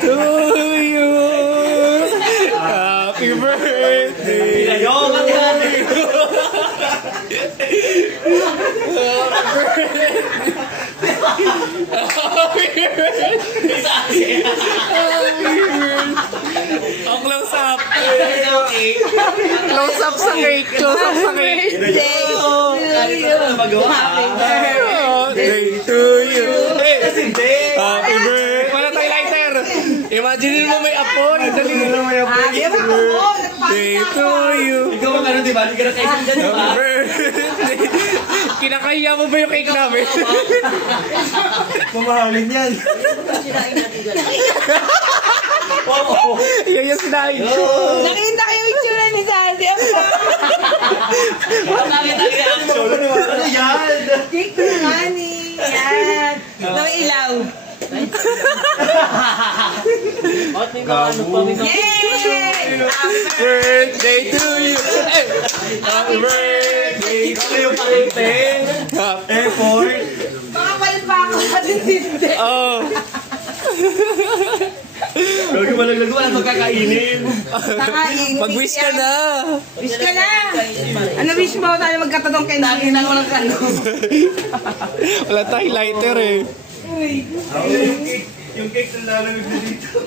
To you. Happy birthday. Ang close up. Close up sa cake. Close up sa cake. Day to you. Happy birthday. Wala tayo lighter. Imagine mo may apon. Dali mo may apon. Day to you. Ikaw ang ano, diba? Hindi ka na kayo dyan, diba? Happy birthday. Kinakaya mo ba yung cake namin? Mamahalin yan. Yan yung sinahin ko. Nakita ko yung itsura ni Sandy. Nakita ko yung action. Ano yan? Cake na nga ni. Yan. Ito ilaw. Yay! Birthday to you. Happy birthday. Ikaw yung pakingpeng. Effort. Baka palit pa ako sa tintinde. Oh. Gawin mo lang wala magkakainin. Nakain. Mag-wish ka na. Wish ka na. Ano wish mo? Tayo magkatotong kayo. Lagi na walang kano. Wala tayong lighter eh. Yung cake na lalamig na dito.